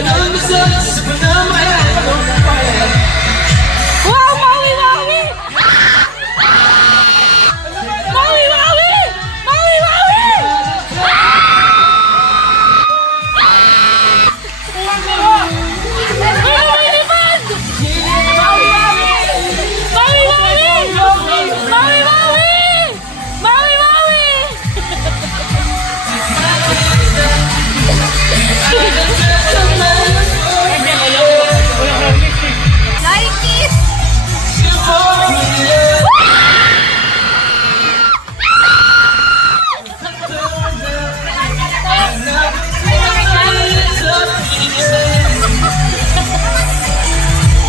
Wow, Maui, Maui! Maui, Maui! Maui, Maui! Maui, lipad! Maui, Maui! Maui, Maui! Maui, Maui! Maui, Maui! Like it!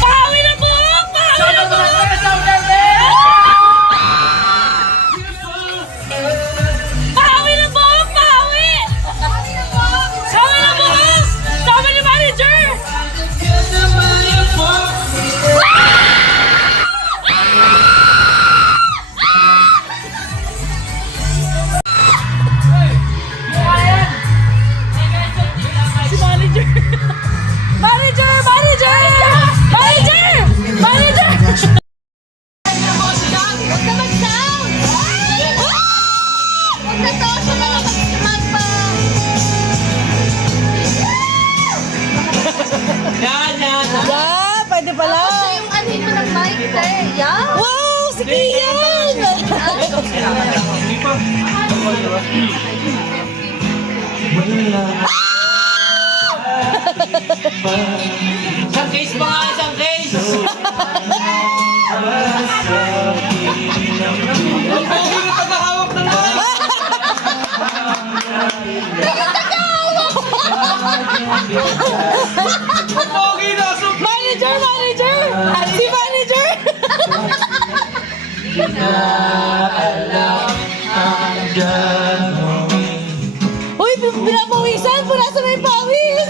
Pawi na buhok! Pawi na buhok! Pawi na buhok! Pawi! Pawi na buhok! Sabi ni manager! Si manager! Manager! Manager! Manager! Manager! Huwag ka mag-sound! Huwag na to sa mga magpa. Yeah, pwede pala. Siya yung ano mo ng mic, te. Yeah? Wow, si Kian! Isang case pa nga, isang case! Manager! Manager! Si manager! Uy, pinapawisan! Punasan mo yung pawis!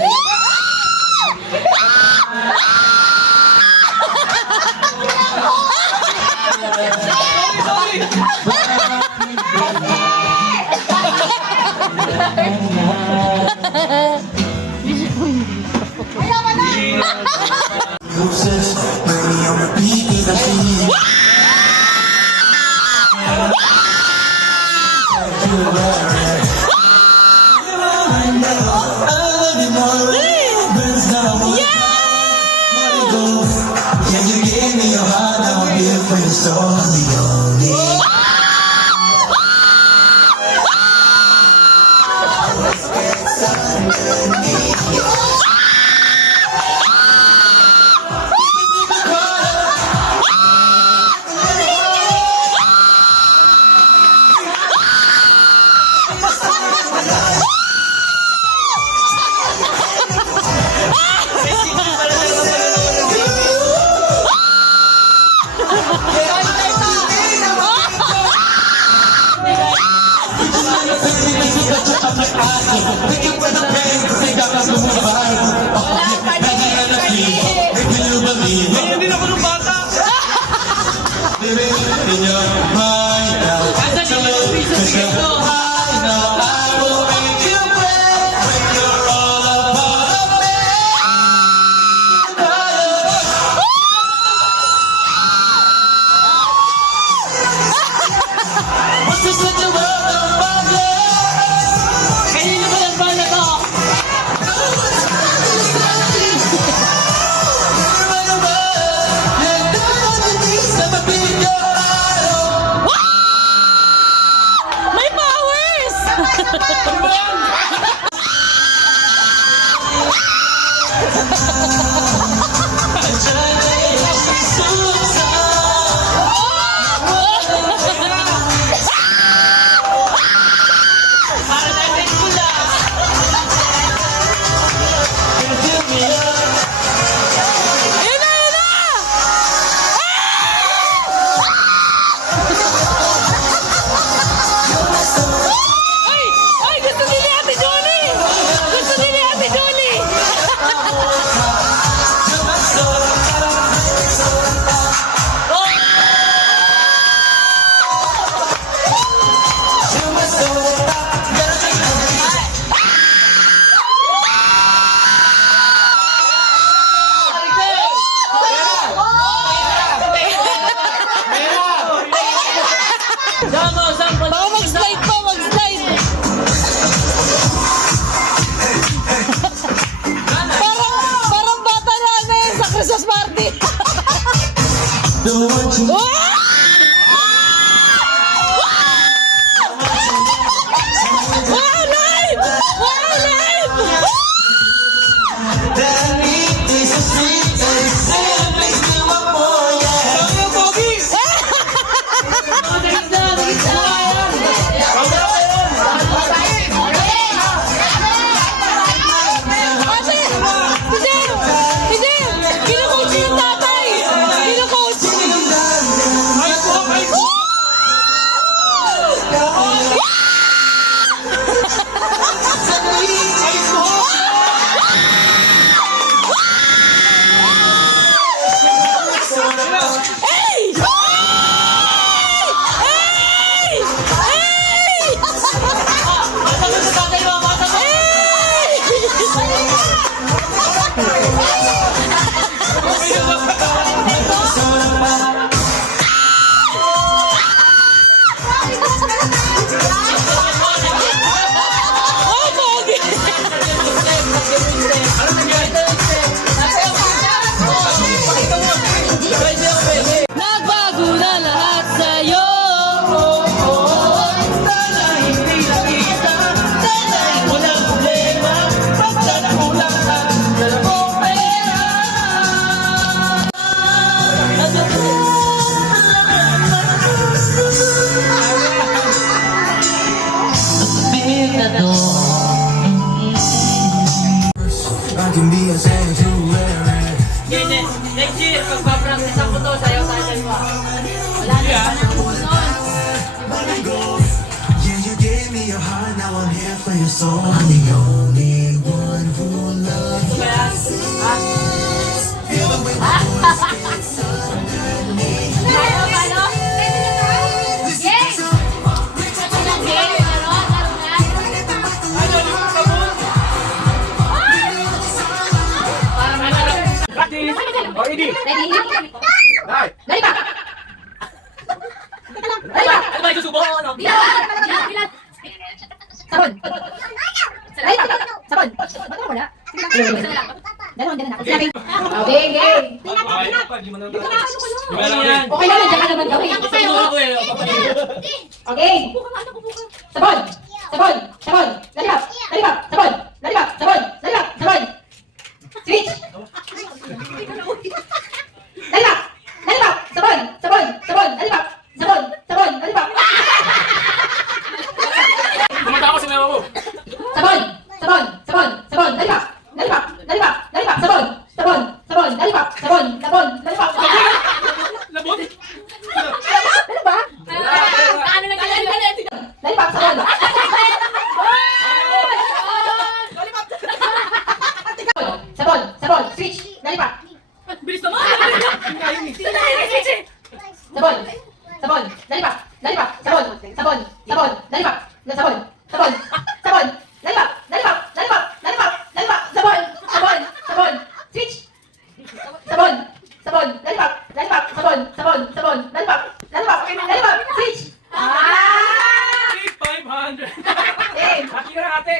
Can you give me your heart? I'll be a friend, so I'll be only. Hindi na ako nung bata! Kanino ba lang ba na to? Wow, live! Wow, live! That I need this sweet taste. Say it, please do my boy, yeah. Kasi, hindi, kinu-coach yung tatay. Kinu-coach. Hey! Hey! Hey! Masagot sa tatay mo, masagot. Oh, pogi! Nagbago na lahat sa'yo. Sana hindi nakita, sana walang problema. Basta nakulang ka, dala kong pera. I can be a sanctuary. Next year, pagpapractice ako to, sayaw tayo dalawa. Yeah, you gave me your heart, now I'm here for your soul. I'm the only one who loves you. Ano ba yung susubo? Ano? Sabon! Ay, sabon! Ba't mo wala? Ganon na ako. Okay, game! Yan. Okay naman, dyan ka naman gawin. Susubo ko eh. Okay! Sabon! Sabon! Sabon! Lalibak! Lalibak! Sabon! Lalibak! Sabon! Lalibak! Sabon! Switch! Lalibak! Lalibak! Sabon! Sabon! Sabon! Lalibak! Sabon! Sabon! Lalibak! Kumanta ako sa mga mo. Sabon! Sabon! Sabon! Sabon! Lalibak! Lalibak! Lalibak! Lalibak! Sabon! Sabon! Sabon! Lalibak! Sabon! Sabon! Lalibak! Labot. Ano ba? Ano na kaya? Lalibak! Sabon! Sabon! Sabon! Switch! Lalibak! Bilis naman! Sino na yung switch eh? Sabon! Sabon! Lalibak! Lalibak! Sabon! Sabon! Sabon! Lalibak! Sabon! Sabon! Sabon! Lalibak! Lalibak! Lalibak! Lalibak! Lalibak! Sabon! Sabon! Sabon! Switch! Sabon! Sabon! Lalibak! Lalibak! Sabon! Sabon! Sabon! Lalibak! Lalibak! Lalibak! Switch! Ah! 500. Eh! Hati ka na ate.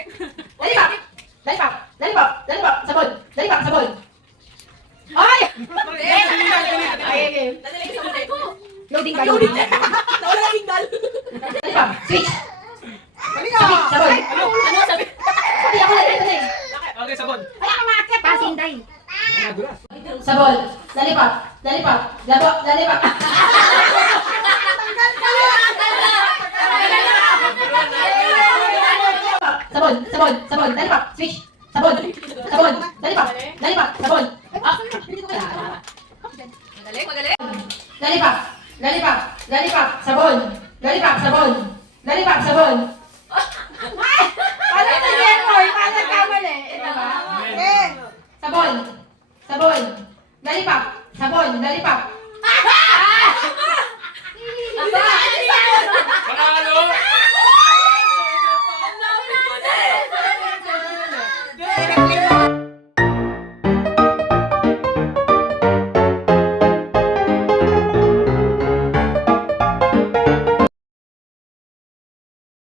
Lalibak! Lalibak! Lalibak! Lalibak! Sabon! Lalibak! Sabon! Ay! Ay, loading ka, loading. Nawala na tinggal. Lalibak! Switch! Switch! Sabon! Ano sabi? Sabi ako na ito eh. Okay, sabon. Wala kang maakyat! Pasinday! Sabon! Lalibak! Lalibak! Lalibak! Lalibak! Sabon! Sabon! Sabon! Lalibak! Switch! Sabon! Sabon! Lalibak! Lalibak! Sabon! Magaling. Lalibak! Lalibak! Lalibak! Sabon! Lalibak! Sabon! Lalibak! Sabon! Paano ito, Jeffoy? Paano nagkamali? Ito ba? Sabon! Sabon! Lalibak! Sabon! Lalibak!